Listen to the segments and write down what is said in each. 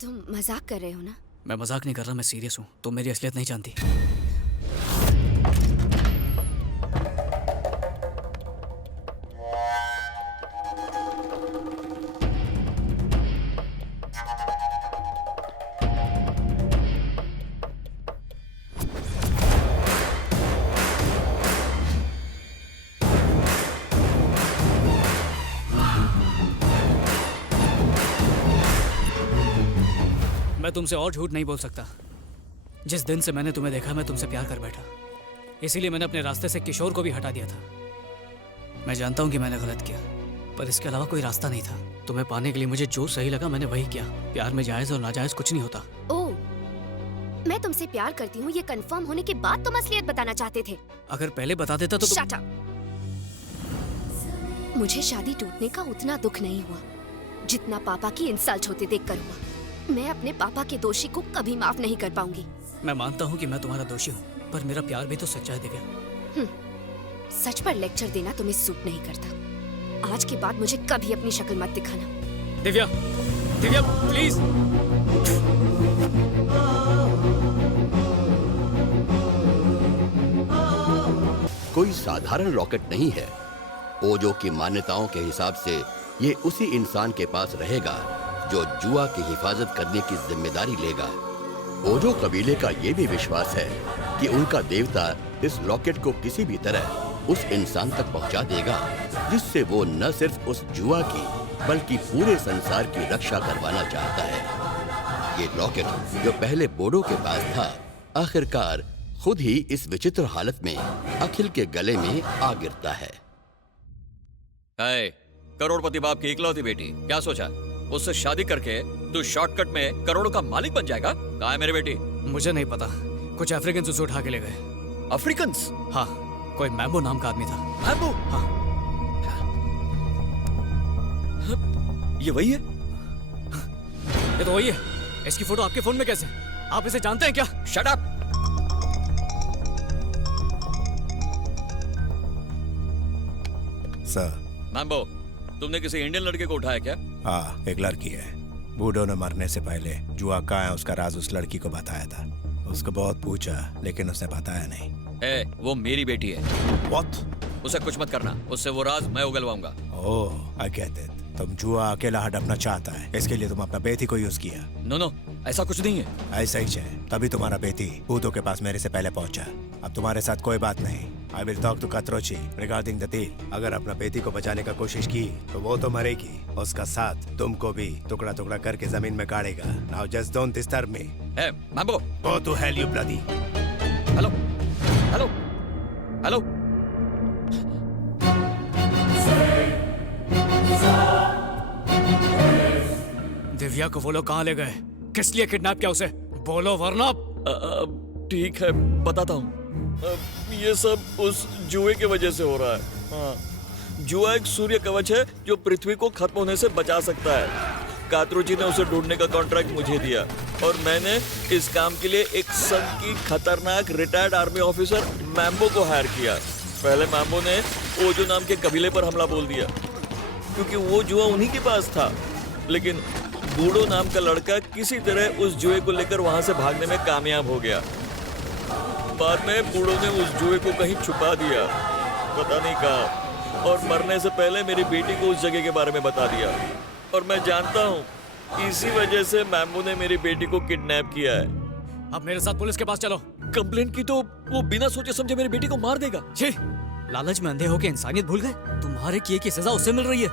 तुम मजाक कर रहे हो ना? मैं मजाक नहीं कर रहा, मैं सीरियस हूँ। तुम मेरी असलियत नहीं जानती। मैं तुमसे और झूठ नहीं बोल सकता। जिस दिन से मैंने तुम्हें देखा मैं तुमसे प्यार कर बैठा। इसीलिए मैंने अपने रास्ते से किशोर को भी हटा दिया था। मैं जानता हूँ कि मैंने गलत किया, पर इसके अलावा कोई रास्ता नहीं था। तुम्हें पाने के लिए मुझे जो सही लगा मैंने वही किया। प्यार में जायज और नाजायज कुछ नहीं होता। ओह, मैं तुमसे प्यार करती हूँ ये कंफर्म होने के बाद तुम असलियत बताना चाहते थे। अगर पहले बता देता तो Shut up! मुझे शादी टूटने का उतना दुख नहीं हुआ जितना पापा की इंसल्ट होते देखकर हुआ। मैं अपने पापा के दोषी को कभी माफ नहीं कर पाऊंगी। मैं मानता हूँ कि मैं तुम्हारा दोषी हूँ, पर मेरा प्यार भी तो सच्चा है दिव्या। सच पर लेक्चर देना तुम्हें सूट नहीं करता। आज के बाद मुझे कभी अपनी शक्ल मत दिखाना। दिव्या, दिव्या प्लीज। कोई साधारण रॉकेट नहीं है। ओजो की मान्यताओं के हिसाब से ये उसी इंसान के पास रहेगा जो जुआ की हिफाजत करने की जिम्मेदारी लेगा। ओजो कबीले का ये भी विश्वास है कि उनका देवता इस रॉकेट को किसी भी तरह उस इंसान तक पहुंचा देगा जिससे वो न सिर्फ उस जुआ की बल्कि पूरे संसार की रक्षा करवाना चाहता है। ये रॉकेट जो पहले बोडो के पास था, आखिरकार खुद ही इस विचित्र हालत में अखिल के गले में आ गिरता है। करोड़पति बाप की इकलौती बेटी, क्या सोचा उससे शादी करके तू शॉर्टकट में करोड़ों का मालिक बन जाएगा? कहाँ है मेरी बेटी? मुझे नहीं पता, कुछ अफ्रीकन उसे उठा के ले गए। अफ्रीकन्स? हाँ, कोई मैम्बो नाम का आदमी था। मैम्बो? हाँ। ये वही है? ये तो वही है। इसकी फोटो आपके फोन में कैसे? आप इसे जानते हैं क्या? Shut up! सर। मैम्बो, तुमने किसी इंडियन लड़के को उठाया क्या? हाँ, एक लड़की है। बूढ़ो ने मरने से पहले जुआ कहाँ है उसका राज उस लड़की को बताया था। उसको बहुत पूछा लेकिन उसने बताया नहीं। वो मेरी बेटी है। What? उसे कुछ मत करना, उससे वो राज मैं उगलवाऊंगा। ओह, आई गेट इट। तुम जुआ अकेला हड़पना चाहता है, इसके लिए तुम अपना बेटी को यूज किया। नो, ऐसा कुछ नहीं है। ऐसा ही है, तभी तुम्हारा बेटी बूढ़ो के पास मेरे से पहले पहुंचा। अब तुम्हारे साथ कोई बात नहीं। I will talk to Katrochi regarding the deal। अगर अपना बेटी को बचाने का कोशिश की तो वो तो मरेगी, उसका साथ तुमको भी टुकड़ा टुकड़ा करके जमीन में गाड़ेगा। Now just don't disturb me। Mambo, Go to hell you bloody। Hello, hello, hello. Divya को वो लोग कहाँ ले गए? किस लिए किडनैप किया उसे? बोलो वरना। ठीक है, बताता हूँ। ये सब उस जुए की वजह से हो रहा है। हाँ, जुआ एक सूर्य कवच है जो पृथ्वी को खत्म होने से बचा सकता है। कात्रुजी ने उसे ढूंढने का कॉन्ट्रैक्ट मुझे दिया और मैंने इस काम के लिए एक संघ की खतरनाक रिटायर्ड आर्मी ऑफिसर मैम्बो को हायर किया। पहले मैम्बो ने ओजो नाम के कबीले पर हमला बोल दिया क्योंकि वो जुआ उन्हीं के पास था, लेकिन बूढ़ो नाम का लड़का किसी तरह उस जुए को लेकर वहां से भागने में कामयाब हो गया। बाद में बूढ़ो ने उस जुए को कहीं छुपा दिया, पता नहीं कहाँ, और मरने से पहले मेरी बेटी को उस जगह के बारे में बता दिया। और मैं जानता हूँ इसी वजह से मैम्बो ने मेरी बेटी को किडनैप किया है। अब मेरे साथ पुलिस के पास चलो। कंप्लेंट की तो वो बिना सोचे समझे मेरी बेटी को मार देगा। छी, लालच में अंधे होके इंसानियत भूल गए। तुम्हारे किए की सजा उससे मिल रही है।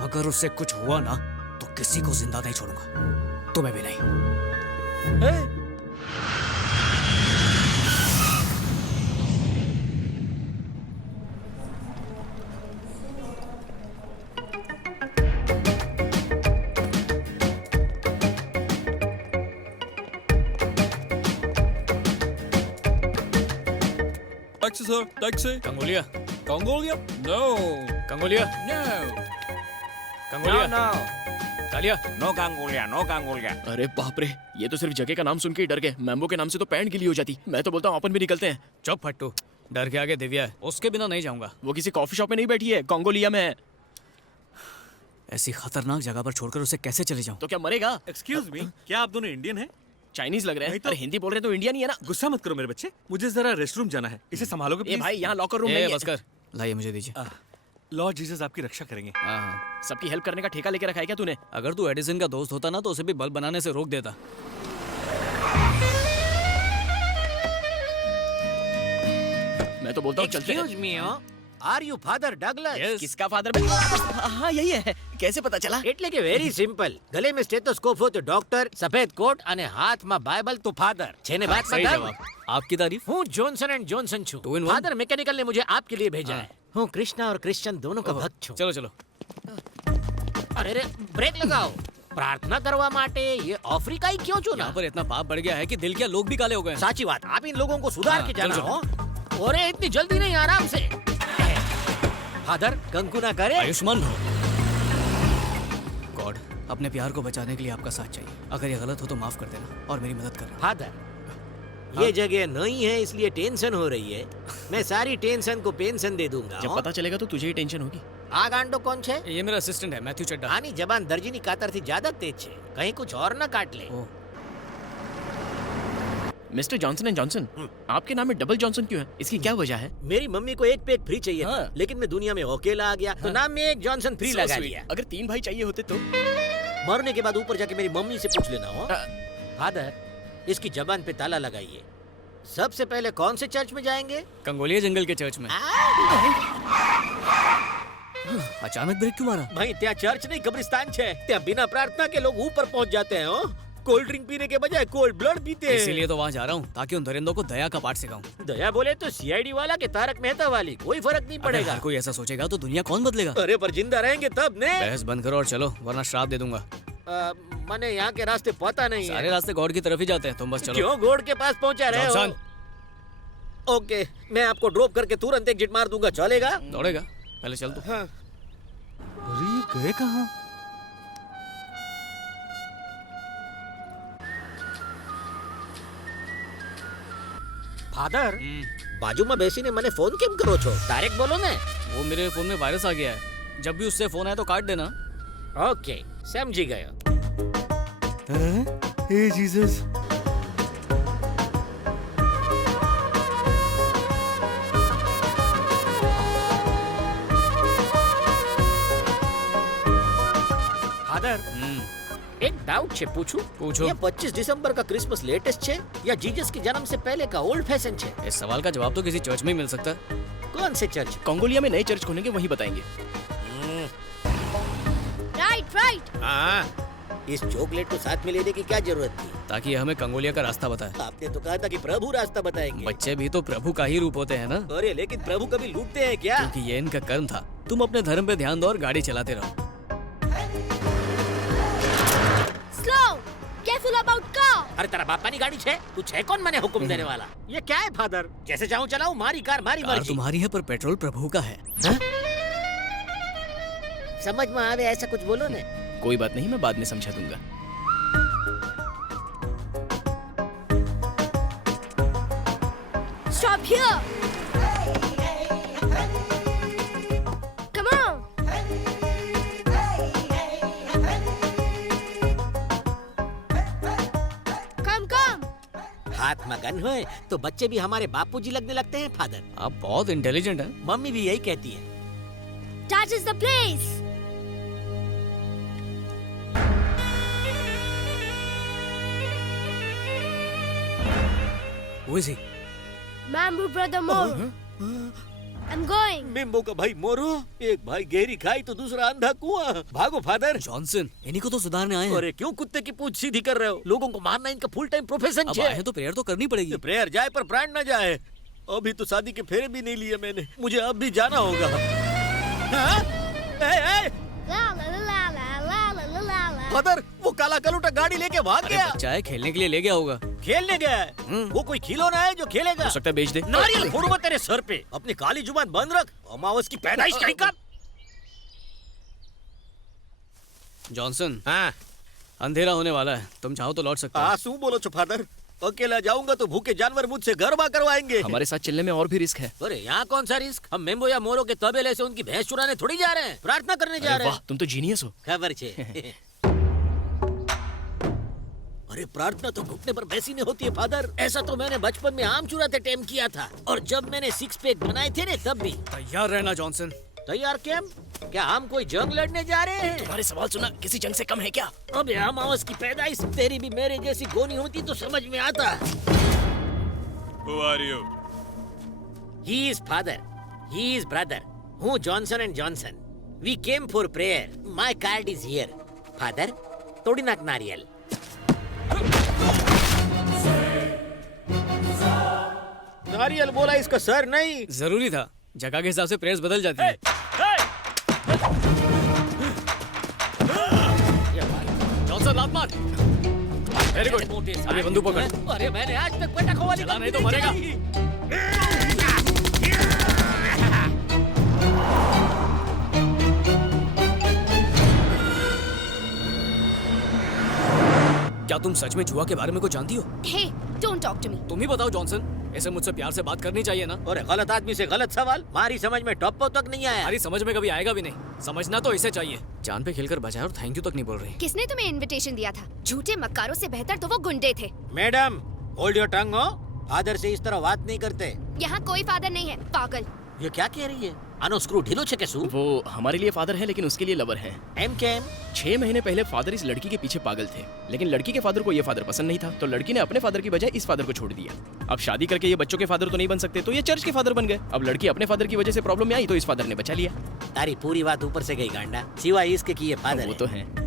अगर उससे कुछ हुआ ना तो किसी को जिंदा नहीं छोड़ूंगा, तुम्हें भी नहीं। Taxi sir, taxi. कंगोलिया, कंगोलिया? नो। कंगोलिया, नो। कंगोलिया, नो। तालिया। नो कांगोलिया, नो कांगोलिया। अरे बाप रे, ये तो सिर्फ जगह का नाम सुन के ही डर गए। मैम्बो के नाम से तो पैंट गीली हो जाती। मैं तो बोलता हूँ अपन भी निकलते हैं। चुप फट्टू, डर के आगे दिव्या है, उसके बिना नहीं जाऊंगा। वो किसी कॉफी शॉप में नहीं बैठी है, कांगोलिया में है। ऐसी खतरनाक जगह पर छोड़कर उसे कैसे चले जाऊं? तो क्या मरेगा? एक्सक्यूज मी, क्या आप दोनों इंडियन हैं? चाइनीज लग रहे हैं। नहीं तो- अरे हिंदी बोल रहे हैं तो इंडिया नहीं है ना। गुस्सा मत करो मेरे बच्चे, मुझे जरा रेस्टरूम जाना है। इसे संभालोगे ए प्लीज? भाई यहाँ लॉकर रूम ए, नहीं है। बस कर। लाइए मुझे दीजिए। लॉर्ड जीसस आपकी रक्षा करेंगे। हाँ हाँ। सबकी हेल्प करने का ठेका लेके रखा है क्या तूने? अगर तू एडिसन का दोस्त होता ना तो उसे भी बल्ब बनाने से रोक देता। मैं तो बोलता हूँ चलते हैं। Excuse me, are you Father Douglas? किसका फादर? हाँ यही है। कैसे पता चला? એટલે કે વેરી સિમ્પલ. ગલે में स्टेथोस्कोप हो तो ડોક્ટર, સફેદ કોટ અને હાથમાં બાઇબલ તો ફાધર. છે ને વાત सही માં जवाब। आपकी तारीफ। હું જોન્સન એન્ડ જોન્સન છું. Two in one? Father mechanical ने मुझे आपके लिए भेजा हाँ। है. હું कृष्णा और क्रिश्चियन दोनों का भक्त છું. चलो चलो। अरे रे ब्रेक लगाओ. प्रार्थना करवा માટે ये अफ्रीकाई क्यों चुना? यहाँ पर इतना पाप बढ़ गया है कि दिल क्या लोग भी काले हो गए हैं। साची बात. आप इन लोगों को सुधार हाँ, के जाना चलो, हो. अरे इतनी जल्दी नहीं, आराम से. फादर कंकु ना करे. आयुष्मान भव। गॉड, अपने प्यार को बचाने के लिए आपका साथ चाहिए। अगर ये गलत हो तो माफ कर देना और मेरी मदद करना। फादर ये जगह नहीं है इसलिए टेंशन हो रही है. मैं सारी टेंशन को पेंशन दे दूंगा. जब पता चलेगा तो तुझे ही टेंशन होगी। આ ગાંડો કોણ છે? ये मेरा असिस्टेंट है मैथ्यू चड्डा। આની જબાન દરજીની કાતરથી જ્યાદા તેજ છે. કहीं कुछ और न काट ले. ओह, मिस्टर जॉनसन एंड जॉनसन, आपके नाम में डबल जॉनसन क्यों है? इसकी क्या वजह है? मेरी मम्मी को एक पैक फ्री चाहिए था, हाँ। लेकिन मैं दुनिया में अकेला आ गया तो नाम में एक जॉनसन फ्री So लगा sweet. दिया. अगर 3 भाई चाहिए होते तो? मरने के बाद ऊपर जाके मेरी मम्मी से पूछ लेना हो. फादर इसकी जबान पे ताला लगाइए. सबसे पहले कौन से चर्च में जाएंगे? कंगोलिया जंगल के चर्च में। अचानक ब्रेक क्यों मारा? भाई ત્યાં चर्च नहीं कब्रिस्तान है. ત્યાં बिना प्रार्थना के लोग ऊपर पहुंच जाते हैं. कोल्ड ड्रिंक पीने के बजाय कोल्ड ब्लड पीते हैं. इसीलिए तो वहाँ जा रहा हूँ ताकि उन दरिंदों को दया का पाठ सिखाऊं। दया बोले तो सीआईडी वाला के तारक मेहता वाली कोई फर्क नहीं अगर पड़ेगा. हर कोई ऐसा सोचेगा तो दुनिया कौन बदलेगा? अरे पर जिंदा रहेंगे तब ने. बहस बंद करो और चलो वरना श्राप दे दूंगा। मने यहाँ के रास्ते पता नहीं सारे है. रास्ते गॉड की तरफ ही जाते हैं, तुम बस चलो। क्यों गोड के पास पहुँचा रहे हो? जॉनसन। ओके मैं आपको ड्रॉप करके तुरंत एग्जिट मार दूंगा. चलेगा? दौड़ेगा? पहले चल तू। हाँ. अरे ये गए कहाँ? ફાધર બાજુમાં બેસીને મને ફોન કેમ કરો છો? ડાયરેક્ટ બોલો ને. वो मेरे फोन में वायरस आ गया है, जब भी उससे फोन आए तो काट देना। ઓકે સમજી ગયો. हे जीसस, ફાધર एक डाउट છે પૂછું? पूछो। ये 25 दिसंबर का क्रिसमस लेटेस्ट છે या जीसस के जन्म से पहले का ओल्ड फैशन છે? इस सवाल का जवाब तो किसी चर्च में ही मिल सकता है। कौन से चर्च? कंगोलिया में नए चर्च खोलेंगे, वहीं बताएंगे। Right right. हाँ इस चॉकलेट को साथ में लेने की क्या जरूरत थी? ताकि ये हमें कंगोलिया का रास्ता बताए। आपने तो कहा था कि प्रभु रास्ता बताएंगे. बच्चे भी तो प्रभु का ही रूप होते हैं ना, अरे लेकिन प्रभु कभी लूटते हैं क्या? क्योंकि ये इनका कर्म था। तुम अपने धर्म पे ध्यान दो और गाड़ी चलाते रहो। Slow, careful about car. अरे तेरा बापा की गाड़ी है, तू है कौन मैंने हुक्म देने वाला? ये क्या है फादर? जैसे चाहूँ चलाऊं, मारी कार मारी कार मर्जी. तुम्हारी है पर पेट्रोल प्रभु का है। समझ में आवे ऐसा कुछ बोलो ने. कोई बात नहीं, मैं बाद में समझा दूंगा। Stop here. Come on. Come come. हाथ में गन होए तो बच्चे भी हमारे बापूजी लगने लगते हैं फादर. आप बहुत इंटेलिजेंट हैं। मम्मी भी यही कहती है. That is the place. Who is he? Mambu brother Moro. I'm going. Bimbo का भाई मोरो, एक भाई गहरी खाई तो दूसरा अंधा कुआं. भागो फादर. जॉनसन, इन्हीं को तो सुधारने आए हैं। अरे क्यों कुत्ते की पूंछ सीधी कर रहे हो? लोगों को मारना इनका फुल टाइम प्रोफेशन अब आए है. हैं तो प्रेयर तो करनी पड़ेगी। प्रेयर जाए पर प्राण न जाए. अभी तो शादी के फेरे भी नहीं लिए मैंने. मुझे अब भी जाना होगा. हाँ? ए, La la la la la la la la la. Father वो काला कलूटा गाड़ी लेके भाग अरे गया. बच्चा है, खेलने के लिए ले गया होगा। खेलने गया है. वो कोई खिलौना है जो खेलेगा? हो सकता है बेच दे। नारियल फोड़ूंगा तेरे सर पे. अपनी काली जुबान बंद रख. अमावस की पैदाइश कहीं का. जॉनसन, हाँ अंधेरा होने वाला है, तुम चाहो तो लौट सकते हो। શું બોલો છો ફાધર? अकेला जाऊंगा तो भूखे जानवर मुझसे गरबा करवाएंगे। हमारे साथ चलने में और भी रिस्क है। अरे यहाँ कौन सा रिस्क? हम मेम्बो या मोरो के तबेले से उनकी भैंस चुराने थोड़ी जा रहे हैं, प्रार्थना करने जा अरे रहे वाह, हैं। तुम तो जीनियस हो। खबर छे। अरे प्रार्थना तो घुटने पर बैसी नहीं होती है फादर। ऐसा तो मैंने बचपन में आम चुराते टाइम किया था, और जब मैंने 6 पैक बनाए थे ना तब भी। तैयार रहना जॉनसन। तैयार कैम? क्या हम कोई जंग लड़ने जा रहे हैं? तुम्हारे सवाल सुना किसी जंग से कम है क्या? अबे अमावस की पैदाइश, तेरी भी मेरे जैसी गोनी होती तो समझ में आता। Who are you? He is father, he is brother. हूँ Johnson and Johnson. We came for prayer. My card is here. Father, तोड़ी नाक नारियल। नारियल बोला, इसका सर नहीं। जरूरी था, जगह के हिसाब से प्रेस बदल जाती है। जॉनसन लात मार। Very good. अभी बंदूक पकड़। अरे मैंने आज तक पटाखों वाली चला नहीं तो मरेगा। क्या तुम सच में जुआ के बारे में कुछ जानती हो? हे, डोंट टॉक टू मी। तुम ही बताओ जॉनसन, ऐसे मुझसे प्यार से बात करनी चाहिए ना? और गलत आदमी से गलत सवाल, हमारी समझ में टप्पो तक नहीं आया। हमारी समझ में कभी आएगा भी नहीं। समझना तो इसे चाहिए। जान पे खेलकर बचाया और थैंक यू तक नहीं बोल रही। किसने तुम्हें इनविटेशन दिया था? झूठे मक्कारों से बेहतर तो वो गुंडे थे। मैडम, होल्ड योर टंग हो। फादर से इस तरह बात नहीं करते। यहाँ कोई फादर नहीं है, पागल। ये क्या कह रही है? आनो स्क्रू ढीलो छे के सू? वो हमारे लिए फादर है लेकिन उसके लिए लवर है। एम के एम? 6 महीने पहले फादर इस लड़की के पीछे पागल थे, लेकिन लड़की के फादर को ये फादर पसंद नहीं था, तो लड़की ने अपने फादर की बजाय इस फादर को छोड़ दिया। अब शादी करके ये बच्चों के फादर तो नहीं बन सकते, तो ये चर्च के फादर बन गए। अब लड़की अपने फादर की वजह से प्रॉब्लम में आई, तो इस फादर ने बचा लिया। तारी पूरी बात ऊपर से गई गांडा, सिवाय इसके कि ये फादर वो है। तो है।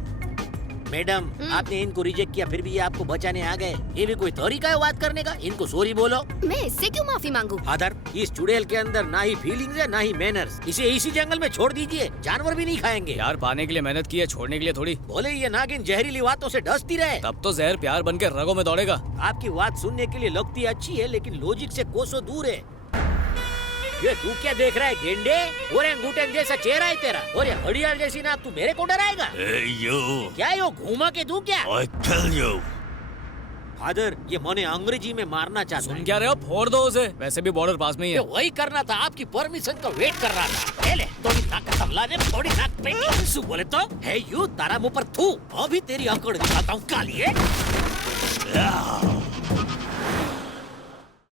मैडम, आपने इनको रिजेक्ट किया, फिर भी ये आपको बचाने आ गए। ये भी कोई तरीका है बात करने का? इनको सॉरी बोलो। मैं इससे क्यों माफी मांगू? फादर, इस चुड़ैल के अंदर ना ही फीलिंग्स है ना ही मैनर्स। इसे इसी जंगल में छोड़ दीजिए, जानवर भी नहीं खाएंगे। यार पाने के लिए मेहनत की है, छोड़ने के लिए थोड़ी। बोले ये नागिन जहरीली बातों से डसती रहे। तब तो जहर प्यार बन के रगों में दौड़ेगा। आपकी बात सुनने के लिए लगती अच्छी है, लेकिन लॉजिक से कोसों दूर है। ये तू क्या देख रहा है गेंडे? ओरेंगुटन जैसा चेहरा है तेरा, और ये घड़ियाल जैसी नाक, तू मेरे को डराएगा? क्या यो घूमा के तू क्या? फादर, ये मने अंग्रेजी में मारना चाहता सुन है। क्या रहे हो? फोड़ दो उसे, वैसे भी बॉर्डर पास में ही ये है। वही करना था, आपकी परमिशन का वेट कर रहा था। ले थोड़ी नाक का तबला ने, थोड़ी नाक पे सु बोले तो है यू तारा मुंह पर थू। अभी तेरी अकड़ दिखाता हूँ कालिए।